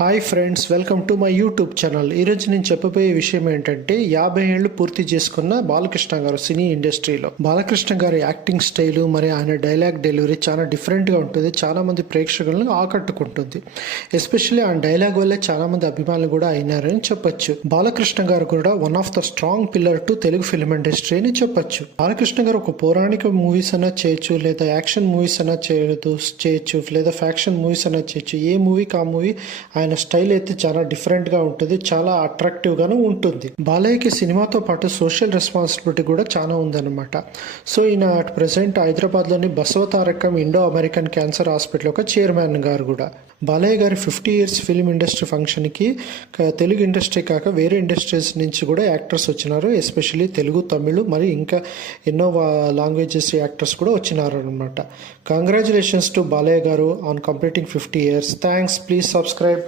Hi friends, welcome to my YouTube channel. ఈరోజు నేను చెప్పబోయే విషయం ఏంటంటే 50 ఏళ్ళు పూర్తి చేసుకున్న బాలకృష్ణ గారు సినీ ఇండస్ట్రీలో. బాలకృష్ణ గారి యాక్టింగ్ స్టైలు మరి ఆయన డైలాగ్ డెలివరీ చాలా డిఫరెంట్గా ఉంటుంది. చాలా మంది ప్రేక్షకులను ఆకట్టుకుంటుంది. ఎస్పెషల్లీ ఆయన డైలాగ్ వల్లే చాలా మంది అభిమానులు కూడా అయినారని చెప్పొచ్చు. బాలకృష్ణ గారు కూడా one of the strong pillar to Telugu film industry అని చెప్పొచ్చు. బాలకృష్ణ గారు ఒక పౌరాణిక మూవీస్ అన్నా చేయొచ్చు, లేదా యాక్షన్ మూవీస్ అన్నా చేయొచ్చు, లేదా ఫ్యాక్షన్ మూవీస్ అన్నా చేయొచ్చు. ఏ మూవీకి ఆ మూవీ ఆయన స్టైల్ అయితే చాలా డిఫరెంట్గా ఉంటుంది, చాలా అట్రాక్టివ్గాను ఉంటుంది. బాలయ్యకి సినిమాతో పాటు సోషల్ రెస్పాన్సిబిలిటీ కూడా చాలా ఉందన్నమాట. సో ఈయన అట్ ప్రెసెంట్ హైదరాబాద్లోని Basavatarakam Indo American cancer hospital ఒక చైర్మన్ గారు కూడా. బాలయ్య గారి 50 ఇయర్స్ ఫిల్మ్ ఇండస్ట్రీ ఫంక్షన్కి తెలుగు ఇండస్ట్రీ కాక వేరే ఇండస్ట్రీస్ నుంచి కూడా యాక్టర్స్ వచ్చినారు. ఎస్పెషల్లీ తెలుగు, తమిళ్ మరి ఇంకా ఎన్నో లాంగ్వేజెస్ యాక్టర్స్ కూడా వచ్చినారు అనమాట. కంగ్రాచులేషన్స్ టు బాలయ్య గారు on completing 50 years. Thanks. Please subscribe.